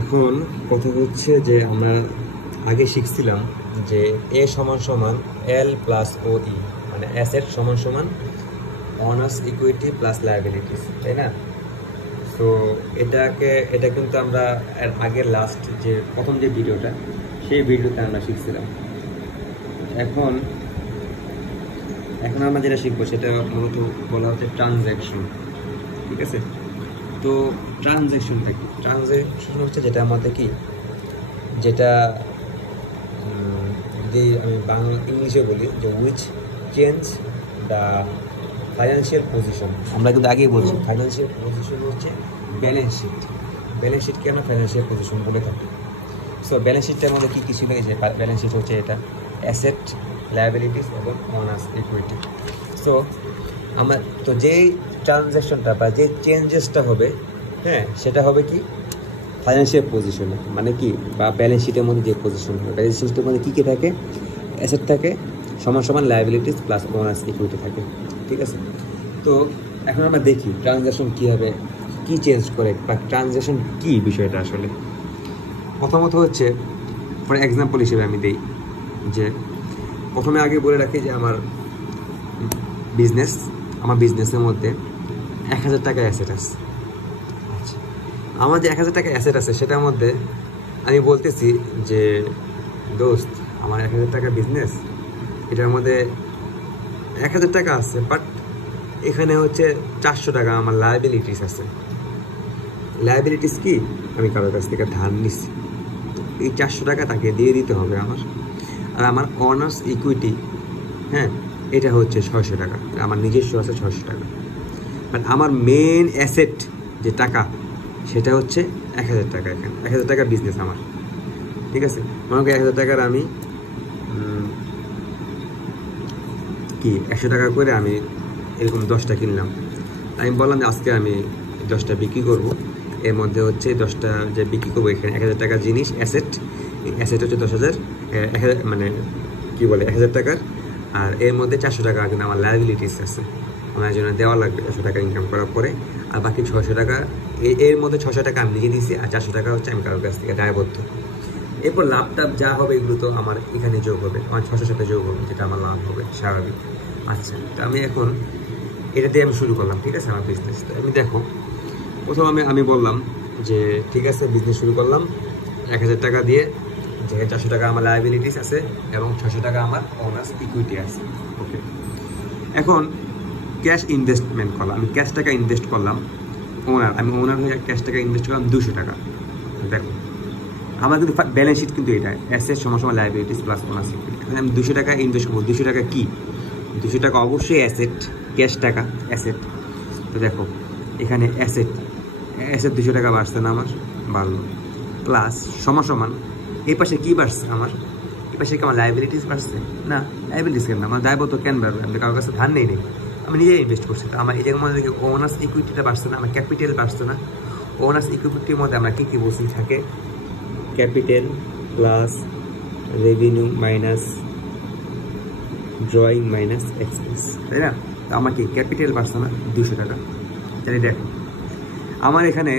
এখন কথা হচ্ছে যে আমরা আগে শিখছিলাম যে এ সমান সমান এল প্লাস ও ই, মানে অ্যাসেট সমান সমান অনার্স ইকুইটি প্লাস লায়াবিলিটিস, তাই না? তো এটা কিন্তু আমরা এর আগের লাস্ট যে প্রথম যে ভিডিওটা, সেই ভিডিওতে আমরা শিখছিলাম। এখন এখন আমরা যেটা শিখবো সেটা মূলত বলা হচ্ছে ট্রানজ্যাকশন, ঠিক আছে? তো ট্রানজ্যাকশনটা কি? ট্রানজ্যাকশন হচ্ছে যেটা আমাদের কি, যেটা যদি আমি বাংলা ইংলিশে বলি যে which change the financial position. আমরা কিন্তু আগেই বলছি ফাইন্যান্সিয়াল পজিশন হচ্ছে ব্যালেন্স শিট। ব্যালেন্স শিটকে আমরা ফাইন্যান্সিয়াল পজিশন বলে থাকি। সো ব্যালেন্স শিটটার মধ্যে কী কী ছিল? গেছে ব্যালেন্স শিট হচ্ছে এটা অ্যাসেট, লায়াবিলিটিস এবং অনার্স ইকুইটি। সো আমার তো যেই ট্রানজ্যাকশনটা বা যে চেঞ্জেসটা হবে, হ্যাঁ, সেটা হবে কি ফাইন্যান্সিয়াল পজিশনে, মানে কি বা ব্যালেন্স শিটের মধ্যে যে পজিশন হবে, ব্যালেন্স শিটের মধ্যে কী কী থাকে? অ্যাসেট থাকে সমান সমান লায়াবিলিটিস প্লাস অনার্স ইকুইটি থাকে, ঠিক আছে? তো এখন আমরা দেখি ট্রানজ্যাকশন কী হবে, কী চেঞ্জ করে বা ট্রানজ্যাকশন কী বিষয়টা আসলে। প্রথমত হচ্ছে ফর এক্সাম্পল হিসেবে আমি দিই যে প্রথমে আগে বলে রাখি যে আমার বিজনেসের মধ্যে 1000 টাকা অ্যাসেট আছে। আচ্ছা, আমার যে 1000 টাকা অ্যাসেট আছে সেটার মধ্যে আমি বলতেছি যে দোস্ত, আমার 1000 টাকা বিজনেস, এটার মধ্যে 1000 টাকা আছে, বাট এখানে হচ্ছে 400 টাকা আমার লায়াবিলিটিস আছে। লায়াবিলিটিস কি? আমি কারোর কাছ থেকে ধার নিছি, তো এই 400 টাকা তাকে দিয়ে দিতে হবে আমার। আর আমার অনার্স ইকুইটি, হ্যাঁ, এটা হচ্ছে 600 টাকা, আমার নিজস্ব আছে 600 টাকা। বাট আমার মেন অ্যাসেট যে টাকা, সেটা হচ্ছে 1000 টাকা। এখানে 1000 টাকা বিজনেস আমার, ঠিক আছে? মনে করি 1000 টাকার আমি 100 টাকা করে আমি এরকম 10টা কিনলাম। আমি বললাম যে আজকে আমি 10টা বিক্রি করব। এর মধ্যে হচ্ছে 10টা যে বিক্রি করবো, এখানে 1000 টাকার জিনিস অ্যাসেট হচ্ছে 10,000, মানে কি বলে 1000 টাকার। আর এর মধ্যে 400 টাকা কিন্তু আমার লায়াবিলিটিস আছে, আমার জন্য দেওয়া লাগবে 400 টাকা ইনকাম করার পরে। আর বাকি 600 টাকা, এর মধ্যে 600 টাকা আমি নিজে দিয়েছি, আর 400 টাকা হচ্ছে আমি কারোর কাছ থেকে দায়বদ্ধ। এরপর লাভ টাভ যা হবে এগুলো তো আমার এখানে যোগ হবে, আমার 600 সাথে যোগ হবে, যেটা আমার লাভ হবে স্বাভাবিক। আচ্ছা, তো আমি এখন এটা দিয়ে আমি শুরু করলাম, ঠিক আছে, আমার বিজনেস। তো আমি দেখো, প্রথম আমি বললাম যে ঠিক আছে, বিজনেস শুরু করলাম 1000 টাকা দিয়ে, যেখানে 400 টাকা আমার লায়াবিলিটিস আছে এবং 600 টাকা আমার অনার্স ইকুইটি আছে। ওকে, এখন ক্যাশ ইনভেস্টমেন্ট করলাম, আমি ক্যাশ টাকা ইনভেস্ট করলাম। আমি ওনার হয়ে ক্যাশ টাকা ইনভেস্ট করলাম 200 টাকা। দেখো আমার কিন্তু ব্যালেন্স শিট কিন্তু এটা অ্যাসেট সমান সমান লায়াবিলিটিস প্লাস অনার্স ইকুইটি। এখন আমি 200 টাকা ইনভেস্ট করবো। 200 টাকা কি? 200 টাকা অবশ্যই অ্যাসেট, ক্যাশ টাকা অ্যাসেট। তো দেখো এখানে অ্যাসেট 200 টাকা বাড়ছে না, আমার বাড়লো, প্লাস সমান সমান এই পাশে কী বাড়ছে? আমার এই পাশে কি আমার লায়াবিলিটিস বাড়ছে? না, লায়াবিলিটিস কেন? আমার দায়বদ্ধ কেন বাড়বে? আমি কারোর কাছে ধার নেই, আমি নিজেই ইনভেস্ট করছি। তো আমার এই জায়গার মধ্যে ওনার্স ইকুইটিটা বাড়ছে না, আমার ক্যাপিটাল বাড়ছে না। ওনার্স ইকুইটির মধ্যে আমরা কী কী বলছি থাকে? Capital plus revenue minus drawing minus expense, তাই না? তো আমার কি ক্যাপিটাল বাড়ছে না 200 টাকা? তাহলে দেখো আমার এখানে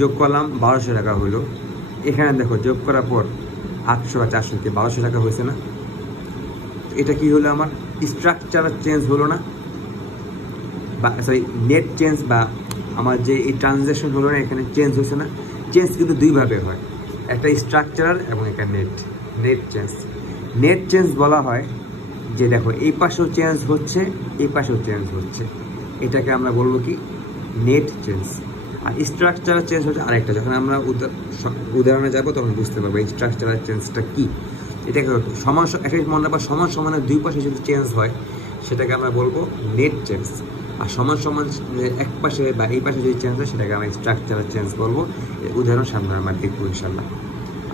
যোগ করলাম 1200 টাকা হলো। এখানে দেখো যোগ করার পর 800 আর 400 কে 1200 টাকা হয়েছে না? এটা কি হলো? আমার স্ট্রাকচারাল চেঞ্জ হলো না, বা সরি নেট চেঞ্জ, বা আমার যে এই ট্রানজ্যাকশন হলো না, এখানে চেঞ্জ হয়েছে না? চেঞ্জ কিন্তু দুইভাবে হয়, একটা স্ট্রাকচারাল এবং একটা নেট চেঞ্জ। নেট চেঞ্জ বলা হয় যে দেখো এই পাশেও চেঞ্জ হচ্ছে, এই পাশেও চেঞ্জ হচ্ছে, এটাকে আমরা বলবো কি নেট চেঞ্জ। আর স্ট্রাকচারাল চেঞ্জ হচ্ছে আরেকটা, যখন আমরা উদাহরণে যাবো তখন বুঝতে পারবো এই স্ট্রাকচারাল চেঞ্জটা কী। এটাকে সমান একটা মনে রাখবা, সমান সমানের দুই পাশে যদি চেঞ্জ হয় সেটাকে আমরা বলবো নেট চেঞ্জ। আর সমান সমান এক পাশে বা এই পাশে যদি চেঞ্জ হয় সেটাকে আমরা স্ট্রাকচারাল চেঞ্জ বলবো। উদাহরণ সামনে আমরা দেখবো ইনশাল্লাহ।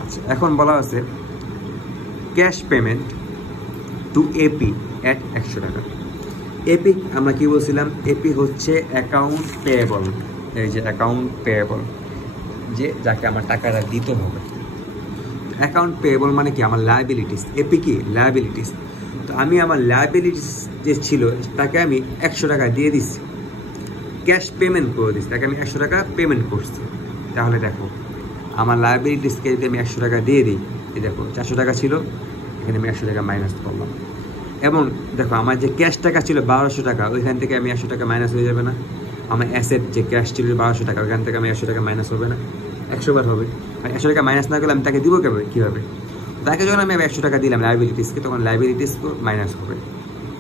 আচ্ছা, এখন বলা আছে cash payment to AP at 100 টাকা। এপি আমরা কি বলছিলাম? এপি হচ্ছে অ্যাকাউন্ট পেয়েবল। এই যে অ্যাকাউন্ট পেয়েবল, যে যাকে আমার টাকাটা দিতে হবে। অ্যাকাউন্ট পেয়েবল মানে কি? আমার লায়াবিলিটিস। এপি কি? লায়াবিলিটিস। তো আমি আমার লায়াবিলিটিস যে ছিল তাকে আমি 100 টাকা দিয়ে দিচ্ছি, ক্যাশ পেমেন্ট করে দিচ্ছি, তাকে আমি 100 টাকা পেমেন্ট করছি। তাহলে দেখো আমার লায়াবিলিটিসকে যদি আমি 100 টাকা দিয়ে দিই, এই দেখো 400 টাকা ছিল, এখানে আমি 100 টাকা মাইনাস করলাম। এবং দেখো আমার যে ক্যাশ টাকা ছিল 1200 টাকা, ওইখান থেকে আমি 100 টাকা মাইনাস হয়ে যাবে না? আমার অ্যাসেট যে ক্যাশ ছিল 1200 টাকা, ওইখান থেকে আমি 100 টাকা মাইনাস হবে না? 100 বার হবে। আর 100 টাকা মাইনাস না করলে আমি তাকে দিব কীভাবে? তাকে যখন আমি 100 টাকা দিলাম লায়াবিলিটিসকে, তখন লায়াবিলিটিসকে মাইনাস হবে।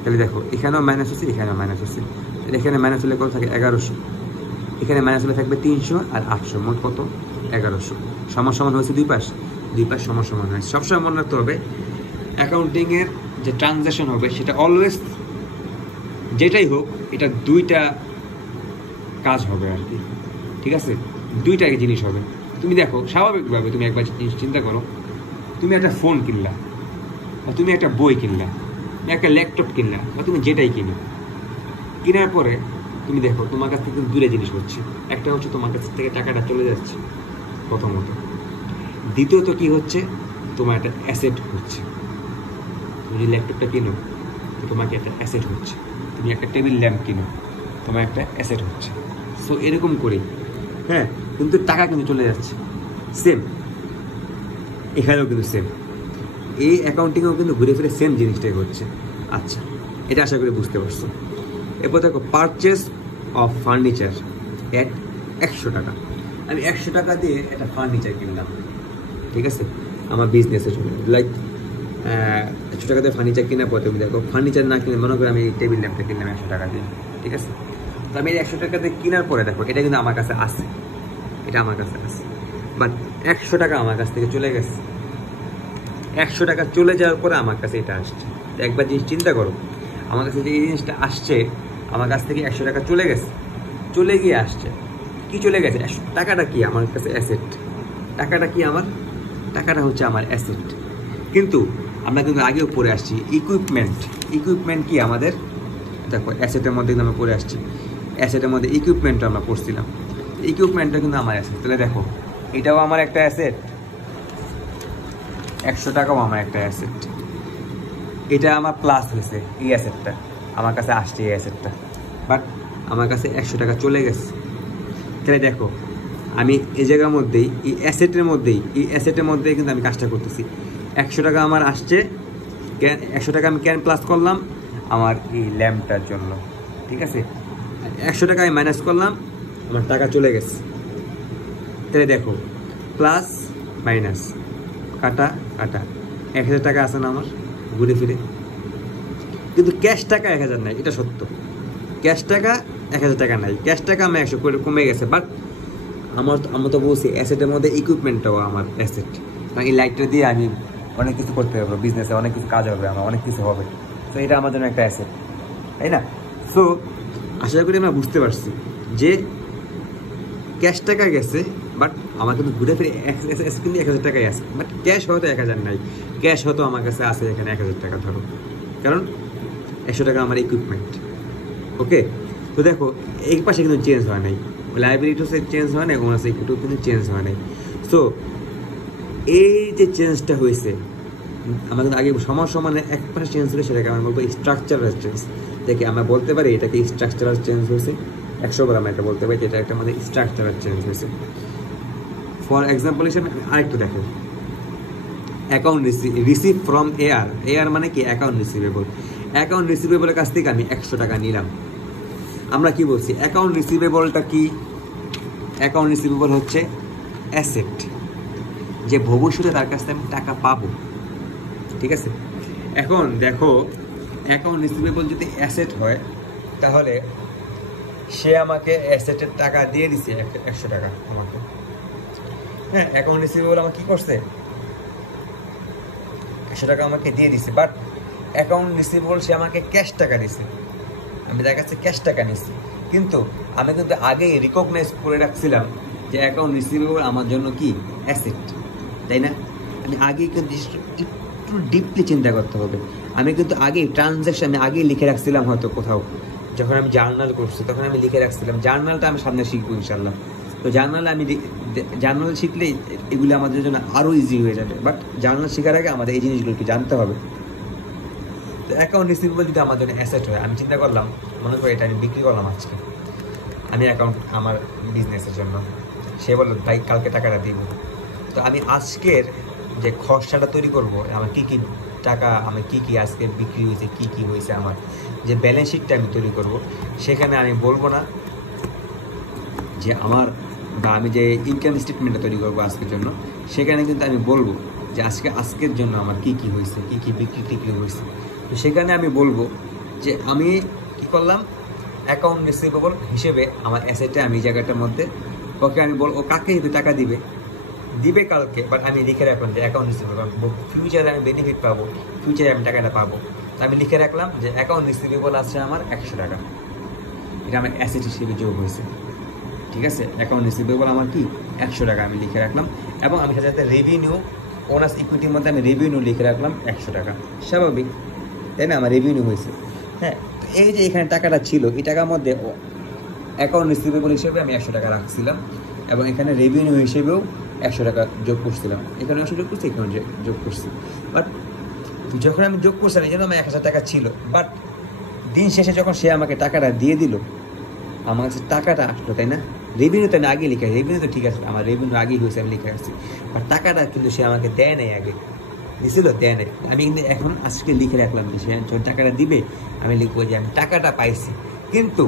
তাহলে দেখো এখানেও মাইনাস হচ্ছে, এখানেও মাইনাস হচ্ছে। তাহলে এখানে মাইনাস হলে কত থাকে? 1100। এখানে মাইনাস হলে থাকবে 300 আর 800, মোট কত? 1100। সমান সমান হয়েছে দুই পাশ সমান সমান হয়েছে। সবসময় মনে রাখতে হবে অ্যাকাউন্টিংয়ের যে ট্রানজ্যাকশন হবে সেটা অলওয়েজ যেটাই হোক, এটা দুইটা কাজ হবে আর কি, ঠিক আছে? দুইটা জিনিস হবে। তুমি দেখো স্বাভাবিকভাবে তুমি একবার জিনিস চিন্তা করো, তুমি একটা ফোন কিনলা, বা তুমি একটা বই কিনলা, একটা ল্যাপটপ কিনলা, বা তুমি যেটাই কিনো, কেনার পরে তুমি দেখো তোমার কাছ থেকে দুটো জিনিস হচ্ছে। একটা হচ্ছে তোমার কাছ থেকে টাকাটা চলে যাচ্ছে প্রথমত, দ্বিতীয়ত কি হচ্ছে, তোমার একটা অ্যাসেট হচ্ছে। তুমি যদি ল্যাপটপটা কিনো, তোমাকে একটা অ্যাসেট হচ্ছে। তুমি একটা টেবিল ল্যাম্প কিনো, তোমার একটা অ্যাসেট হচ্ছে। সো এরকম করেই, হ্যাঁ, কিন্তু টাকা কিন্তু চলে যাচ্ছে। সেম এখানেও কিন্তু সেম, এই অ্যাকাউন্টিংয়েও কিন্তু ঘুরে ফিরে সেম জিনিসটাই হচ্ছে। আচ্ছা, এটা আশা করি বুঝতে পারছো। এরপর দেখো পারচেস অফ ফার্নিচার অ্যাট 100 টাকা। আমি 100 টাকা দিয়ে একটা ফার্নিচার কিনলাম, ঠিক আছে, আমার বিজনেসের জন্য। লাইক 100 টাকা দিয়ে ফার্নিচার কেনার পর তুমি দেখো ফার্নিচার না কিনে মনে করো আমি টেবিল ল্যাম্পটা কিনলাম 100 টাকা দিয়ে, ঠিক আছে। তো আমি 100 টাকা দিয়ে কেনার পরে দেখো এটা কিন্তু আমার কাছে আছে, এটা আমার কাছে আছে, বাট 100 টাকা আমার কাছ থেকে চলে গেছে। 100 টাকা চলে যাওয়ার পরে আমার কাছে এটা আসছে। তো একবার জিনিস চিন্তা করো, আমার কাছে যে এই জিনিসটা আসছে, আমার কাছ থেকে 100 টাকা চলে গেছে, চলে গিয়ে আসছে। কি চলে গেছে? টাকাটা কি আমার কাছে? অ্যাসেট। টাকাটা কি আমার? টাকাটা হচ্ছে আমার অ্যাসেট। কিন্তু আমরা কিন্তু আগেও পড়ে আসছি ইকুইপমেন্ট। ইকুইপমেন্ট কি আমাদের? দেখো অ্যাসেটের মধ্যে কিন্তু আমরা পড়ে আসছি, অ্যাসেটের মধ্যে ইকুইপমেন্টটা আমরা পড়ছিলাম। ইকুইপমেন্টটা কিন্তু আমার অ্যাসেট। তাহলে দেখো এটাও আমার একটা অ্যাসেট, 100 টাকাও আমার একটা অ্যাসেট। এটা আমার প্লাস হয়েছে, এই অ্যাসেটটা আমার কাছে আসছে, এই অ্যাসেটটা, বাট আমার কাছে 100 টাকা চলে গেছে। তাহলে দেখো আমি এই জায়গার মধ্যেই এই অ্যাসেটের মধ্যেই কিন্তু আমি কাজটা করতেছি। 100 টাকা আমার আসছে, 100 টাকা আমি কেন প্লাস করলাম? আমার এই ল্যাম্পটার জন্য, ঠিক আছে। 100 টাকা আমি মাইনাস করলাম, আমার টাকা চলে গেছে। তাহলে দেখো প্লাস মাইনাস কাটা কাটা 1000 টাকা আছে না আমার ঘুরে ফিরে, কিন্তু ক্যাশ টাকা 1000 নাই, এটা সত্য। ক্যাশ টাকা 1000 টাকা নাই, ক্যাশ টাকা আমি 100 করে কমে গেছে। বাট আমরা তো বলছি অ্যাসেটের মধ্যে ইকুইপমেন্টটাও আমার অ্যাসেট। কারণ এই লাইটটা দিয়ে আমি অনেক কিছু করতে পারবো, বিজনেসে অনেক কিছু কাজ হবে, আমার অনেক কিছু হবে। তো এটা আমার জন্য একটা অ্যাসেট, তাই না? সো আশা করি আমরা বুঝতে পারছি যে ক্যাশ টাকা গেছে, বাট আমার কিন্তু ঘুরে ফিরে কিন্তু 1000 টাকাই আছে। বাট ক্যাশ হয়তো 1000 নাই, ক্যাশ হয়তো আমার কাছে আছে এখানে 1000 টাকা ধরো, কারণ 100 টাকা আমার ইকুইপমেন্ট। ওকে, তো দেখো এই পাশে কিন্তু চেঞ্জ হয় নাই, লাইবিলিটিও চেঞ্জ হয় নাই, ওনার ইকুইটিও কিন্তু চেঞ্জ হয় নাই। সো এই যে চেঞ্জটা হয়েছে, আমরা কিন্তু আগে সমান এক পাশে চেঞ্জ হলে সেটাকে আমরা বলবো স্ট্রাকচারাল চেঞ্জ। দেখে আমরা বলতে পারি এটাকে স্ট্রাকচারাল চেঞ্জ হয়েছে, 100 বার আমরা এটা বলতে পারি এটা একটা আমাদের স্ট্রাকচারাল চেঞ্জ হয়েছে। ফর এক্সাম্পল হিসেবে আরেকটু দেখো, account receive from AR. AR মানে কি? Account receivable. অ্যাকাউন্ট রিসিভেবলের কাছ থেকে আমি 100 টাকা নিলাম। আমরা কি বলছি? অ্যাকাউন্ট রিসিভেবলটা কি? অ্যাকাউন্ট রিসিভেবল হচ্ছে অ্যাসেট, যে ভবিষ্যতে তার কাছ থেকে আমি টাকা পাবো, ঠিক আছে। এখন দেখো অ্যাকাউন্ট রিসিভেবল যদি অ্যাসেট হয়, তাহলে সে আমাকে অ্যাসেটের টাকা দিয়ে দিছে 100 টাকা আমাকে। হ্যাঁ, অ্যাকাউন্ট রিসিভেবল আমাকে কি করছে? 100 টাকা আমাকে দিয়ে দিছে। বাট অ্যাকাউন্ট রিসিভেবল সে আমাকে ক্যাশ টাকা দিছে, আমি তার কাছে ক্যাশ টাকা নিচ্ছি। কিন্তু আমি কিন্তু আগেই রিকগনাইজ করে রাখছিলাম যে অ্যাকাউন্ট রিসিভেবল আমার জন্য কি? অ্যাসেট, তাই না? আমি আগেই কিন্তু একটু ডিপলি চিন্তা করতে হবে। আমি কিন্তু আগেই ট্রানজ্যাকশন আমি আগেই লিখে রাখছিলাম, হয়তো কোথাও যখন আমি জার্নাল করছি তখন আমি লিখে রাখছিলাম। জার্নালটা আমি সামনে শিখবো ইনশাল্লাহ। তো জার্নাল শিখলে এগুলো আমাদের জন্য আরও ইজি হয়ে যাবে। বাট জার্নাল শেখার আগে আমাদের এই জিনিসগুলো একটু জানতে হবে। তো অ্যাকাউন্ট রিসিভেবল যদি আমার জন্য অ্যাসেট হয়, আমি চিন্তা করলাম, মনে করি এটা আমি বিক্রি করলাম আজকে, আমি অ্যাকাউন্ট আমার বিজনেসের জন্য। সে বললো ভাই কালকে টাকাটা দিব, তো আমি আজকের যে খরচাটা তৈরি করব, আমার কী কী টাকা, আমি কী কী আজকে বিক্রি হয়েছে, কী কী হয়েছে, আমার যে ব্যালেন্স শিটটা আমি তৈরি করব, সেখানে আমি বলবো না যে আমার বা আমি যে ইনকাম স্টেটমেন্টটা তৈরি করবো আজকের জন্য, সেখানে কিন্তু আমি বলবো যে আজকের জন্য আমার কী কী হয়েছে, কী কী বিক্রি টিক্রি হয়েছে। তো সেখানে আমি বলবো যে আমি কী করলাম, অ্যাকাউন্ট রিসিভেবল হিসেবে আমার অ্যাসেটটা আমি এই জায়গাটার মধ্যে ওকে আমি ও কাকে টাকা দিবে কালকে, বাট আমি লিখে রাখলাম যে অ্যাকাউন্ট রিসিভেবল, ফিউচারে আমি বেনিফিট পাবো, ফিউচারে আমি টাকাটা পাবো। তো আমি লিখে রাখলাম যে অ্যাকাউন্ট রিসিভেবল আছে আমার 100 টাকা, এটা আমার অ্যাসেট হিসেবে যোগ হয়েছে। ঠিক আছে, অ্যাকাউন্ট রিসিভেবল আমার কি 100 টাকা আমি লিখে রাখলাম, এবং আমি সাথে সাথে রেভিনিউ, ওনার্স ইকুইটির মধ্যে আমি রেভিনিউ লিখে রাখলাম 100 টাকা। স্বাভাবিক, তাই না? আমার রেভিনিউ হয়েছে। হ্যাঁ, তো এই যে এখানে টাকাটা ছিল, এই টাকার মধ্যে অ্যাকাউন্ট রিসিভেবল হিসেবে আমি 100 টাকা রাখছিলাম, এবং এখানে রেভিনিউ হিসেবেও 100 টাকা যোগ করছিলাম। এখানে 100 যোগ করছি, এখানে যোগ করছি। বাট যখন আমি যোগ করছিলাম, এই জন্য আমার 1000 টাকা ছিল। বাট দিন শেষে যখন সে আমাকে টাকাটা দিয়ে দিল, আমার কাছে টাকাটা আসলো, তাই না? রেভিনিউ তো আমি আগে লিখে, রেভিনিউ তো ঠিক আছে, আমার রেভিনিউ আগেই হয়েছে, আমি লিখে রাখছি। বাট টাকাটা কিন্তু সে আমাকে দেয় নাই, আগে দিছিল, দেয় নাই। আমি কিন্তু এখন আজকে লিখে রাখলাম যে সে যখন টাকাটা দিবে, আমি লিখবো যে আমি টাকাটা পাইছি। কিন্তু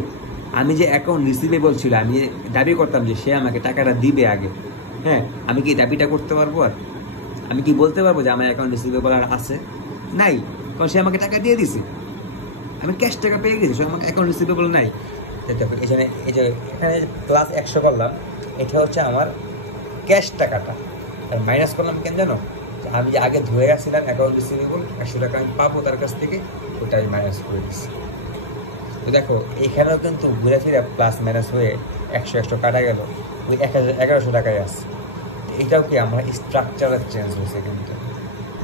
আমি যে অ্যাকাউন্ট রিসিভেবল ছিল, আমি দাবি করতাম যে সে আমাকে টাকাটা দিবে আগে। হ্যাঁ, আমি কি দাবিটা করতে পারবো? আর আমি কি বলতে পারবো যে আমার অ্যাকাউন্ট রিসিভেবল আর আছে? নাই, কারণ সে আমাকে টাকা দিয়ে দিছে, আমি ক্যাশ টাকা পেয়ে গেছি, সে আমাকে অ্যাকাউন্ট রিসিভেবল নাই। দেখো এখানে এখানে প্লাস 100 করলাম, এটা হচ্ছে আমার ক্যাশ টাকাটা, আর মাইনাস করলাম কেন জানো? আমি যে আগে ধরে রাখছিলাম অ্যাকাউন্ট রিসিভেবল 100 টাকা আমি পাবো তার কাছ থেকে, ওটা আমি মাইনাস করে দিচ্ছি। তো দেখো এখানেও কিন্তু ঘুরে ফিরে প্লাস মাইনাস হয়ে 100 কাটা গেল, ওই 1100 টাকায় আসছে। এটাও কি আমার স্ট্রাকচারাল চেঞ্জ হয়েছে কিন্তু,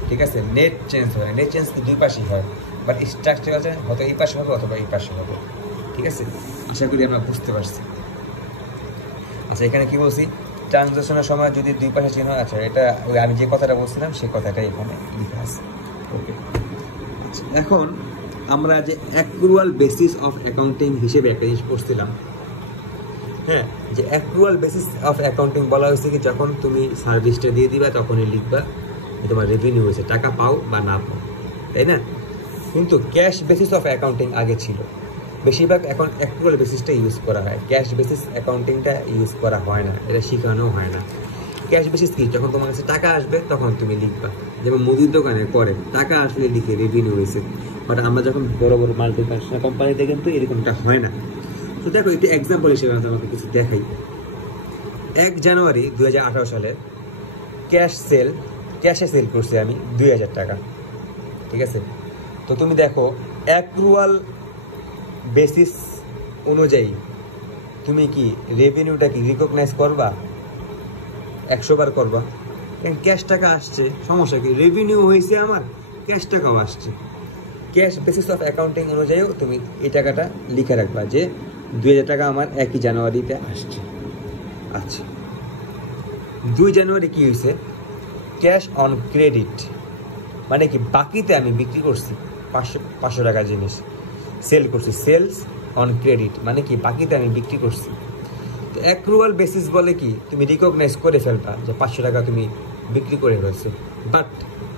ঠিক আছে? নেট চেঞ্জ হয়, নেট চেঞ্জ দুই পাশেই হয়, বাট স্ট্রাকচারাল চেঞ্জ হয়তো এই পাশে হবে অথবা এই পাশে হবে। ঠিক আছে, আশা করি আমরা বুঝতে পারছি। আচ্ছা, এখানে কি বলছি, ট্রানজাকশনের সময় যদি দুই পাশে চিহ্ন আছে, এটা ওই আমি যে কথাটা বলছিলাম সেই কথাটাই এখানে লিখে আছে। ওকে, আচ্ছা, এখন আমরা যে অ্যাক্রুয়াল বেসিস অফ অ্যাকাউন্টিং হিসেবে একটা জিনিস পড়ছিলাম। হ্যাঁ, যে অ্যাক্রুয়াল বেসিস অফ অ্যাকাউন্টিং বলা হয়েছে কি, যখন তুমি সার্ভিসটা দিয়ে দিবা তখনই লিখবা তোমার রেভিনিউ হয়েছে, টাকা পাও বা না পাও, তাই না? কিন্তু ক্যাশ বেসিস অফ অ্যাকাউন্টিং আগে ছিল, বেশিরভাগ এখন অ্যাক্রুয়াল বেসিসটা ইউজ করা হয়, ক্যাশ বেসিস অ্যাকাউন্টিংটা ইউজ করা হয় না, এটা শেখানো হয় না। ক্যাশ বেসিস কি, যখন তোমার কাছে টাকা আসবে তখন তুমি লিখবা, যেমন মুদির দোকানে করে টাকা আসলে লিখে রেভিনিউ হয়েছে। বাট আমরা যখন বড় বড় মাল্টিন্যাশনাল কোম্পানিতে কিন্তু এরকমটা হয় না। তো দেখো একটু এক্সাম্পল হিসেবে আমাকে কিছু দেখাই। 1 জানুয়ারি 2018 সালে ক্যাশে সেল করছি আমি 2000 টাকা, ঠিক আছে? তো তুমি দেখো অ্যাক্রুয়াল বেসিস অনুযায়ী তুমি কি রেভিনিউটা কি রিকগনাইজ করবা? 100 বার করবা, ক্যাশ টাকা আসছে, সমস্যা কি? রেভিনিউ হয়েছে আমার, ক্যাশ টাকাও আসছে। ক্যাশ বেসিস অফ অ্যাকাউন্টিং অনুযায়ীও তুমি এই টাকাটা লিখে রাখবা যে 2000 টাকা আমার 1 জানুয়ারিতে আসছে। আচ্ছা, 2 জানুয়ারি কি হয়েছে? ক্যাশ অন ক্রেডিট, মানে কি বাকিতে আমি বিক্রি করছি 500 টাকা জিনিস সেল করছি, সেলস অন ক্রেডিট, মানে কি বাকিতে আমি বিক্রি করছি। তো অ্যাক্রুয়াল বেসিস বলে কি, তুমি রিকগনাইজ করে ফেলবা যে 500 টাকা তুমি বিক্রি করে ফেলছো। বাট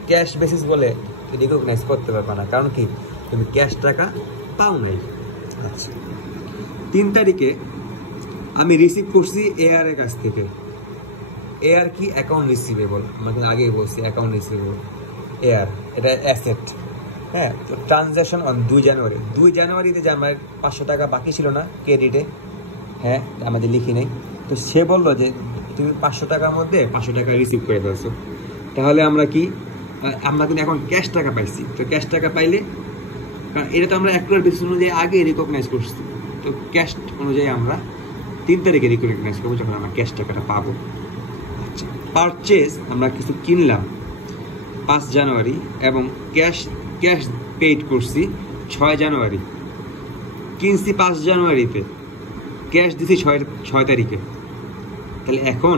ক্যাশ বেসিস বলে রিকগনাইজ করতে পারবা না, কারণ কি তুমি ক্যাশ টাকা পাও নাই। আচ্ছা, 3 তারিখে আমি রিসিভ করছি এআর এর কাছ থেকে। এআর কি? অ্যাকাউন্ট রিসিভেবল, মানে আগেই বলছি অ্যাকাউন্ট রিসিভেবল, এআর এটা অ্যাসেট। হ্যাঁ, তো ট্রানজ্যাকশন অন 2 জানুয়ারিতে যে আমার 500 টাকা বাকি ছিল না ক্রেডিটে, হ্যাঁ আমাদের লিখি নেই, তো সে বললো যে তুমি 500 টাকার মধ্যে 500 টাকা রিসিভ করে ফেলছো। তাহলে আমরা কি, আমরা কিন্তু এখন ক্যাশ টাকা পাইছি। তো ক্যাশ টাকা পাইলে, কারণ এটা তো আমরা অ্যাক্রুয়াল বেসিস অনুযায়ী আগে রিকগনাইজ করছি, তো ক্যাশ অনুযায়ী আমরা 3 তারিখে রিকগনাইজ করবো যখন আমরা ক্যাশ টাকাটা পাবো। আচ্ছা, পারচেজ আমরা কিছু কিনলাম 5 জানুয়ারি এবং ক্যাশ পেইড করছি 6 জানুয়ারি, কিনছি 5 জানুয়ারিতে, ক্যাশ দিছি 6 তারিখে। তাহলে এখন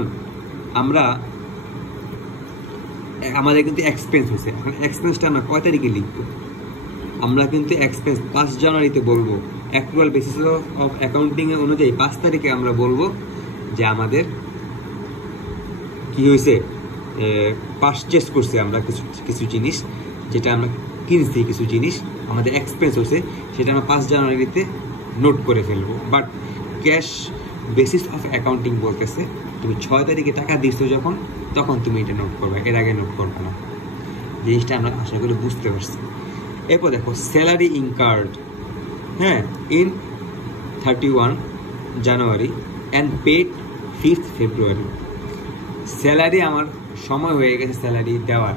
আমাদের কিন্তু এক্সপেন্স হয়েছে, এখন এক্সপেন্সটা আমরা কয় তারিখে লিখবো? আমরা কিন্তু এক্সপেন্স 5 জানুয়ারিতে বলবো, অ্যাক্রুয়াল বেসিস অফ অ্যাকাউন্টিং এর অনুযায়ী 5 তারিখে আমরা বলবো যে আমাদের কি হয়েছে, পারচেস করছি আমরা কিছু কিছু জিনিস, যেটা আমরা কিনছি কিছু জিনিস আমাদের এক্সপেন্স হয়েছে, সেটা আমরা 5 জানুয়ারিতে নোট করে ফেলবো। But cash basis of accounting বলতেছে তুমি 6 তারিখে টাকা দিচ্ছ যখন, তখন তুমি এটা নোট করবে, এর আগে নোট করবে না। জিনিসটা আমরা আশা করি বুঝতে পারছি। এরপর দেখো স্যালারি ইনকার্ড, হ্যাঁ, in 31 January and paid 5th February. Salary আমার সময় হয়ে গেছে স্যালারি দেওয়ার,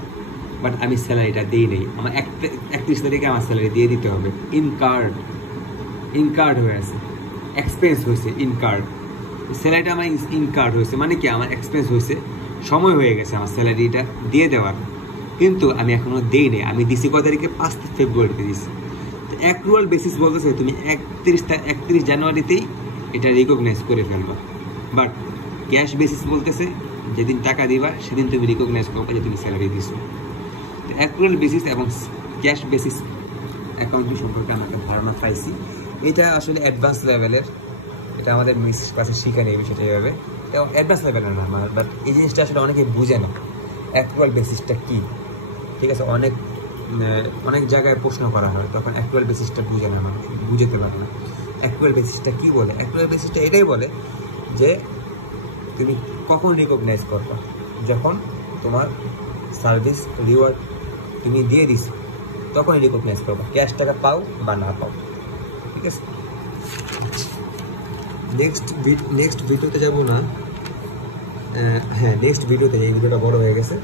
বাট আমি স্যালারিটা দিই নেই। আমার 31 তারিখে আমার স্যালারি দিয়ে দিতে হবে। ইনকার্ড হয়ে আছে, এক্সপেন্স হয়েছে, ইনকার্ড। স্যালারিটা আমার ইনকার্ড হয়েছে, মানে কি আমার এক্সপেন্স হয়েছে, সময় হয়ে গেছে আমার স্যালারিটা দিয়ে দেওয়ার, কিন্তু আমি এখনও দিই নেই। আমি দিছি কত তারিখে? 5 ফেব্রুয়ারিতে দিছি। তো অ্যাক্রুয়াল বেসিস বলতেছে তুমি 31 জানুয়ারিতেই এটা রিকগনাইজ করে ফেলবা। বাট ক্যাশ বেসিস বলতেছে যেদিন টাকা দিবা সেদিন তুমি রিকগনাইজ করবা যে তুমি স্যালারি দিছো। তো অ্যাক্রুয়াল বেসিস এবং ক্যাশ বেসিস অ্যাকাউন্টিং সম্পর্কে আমরা একটা ধারণা পাইছি। এটা আসলে অ্যাডভান্স লেভেলের, এটা আমাদের মিস ক্লাসে শিখানি এই বিষয়টা এইভাবে। এটা অ্যাডভান্স লেভেলের না, বাট এই জিনিসটা আসলে অনেকে বুঝে না অ্যাক্রুয়াল বেসিসটা কী। ঠিক আছে, অনেক জায়গায় প্রশ্ন করা হয়, তখন অ্যাক্রুয়াল বেসিসটা বুঝে না, মানে বুঝতে পারে না অ্যাক্রুয়াল বেসিসটা কী বলে। অ্যাক্রুয়াল বেসিসটা এটাই বলে যে তুমি কখন রিকগনাইজ করবা, যখন তোমার সার্ভিস রিওয়ার্ড তুমি দিয়ে দিছো তখনই রিকগনাইজ করবা, ক্যাশ টাকা পাও বা না পাও। ঠিক আছে, নেক্সট ভিডিওতে যাবো না, হ্যাঁ নেক্সট ভিডিওতে, এই ভিডিওটা বড় হয়ে গেছে।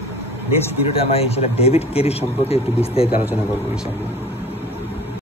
নেক্সট ভিডিওতে আমরা ইনশাআল্লাহ ডেবিট ক্রেডিট সম্পর্কে একটু বিস্তারিত আলোচনা করবো ইনশাআল্লাহ।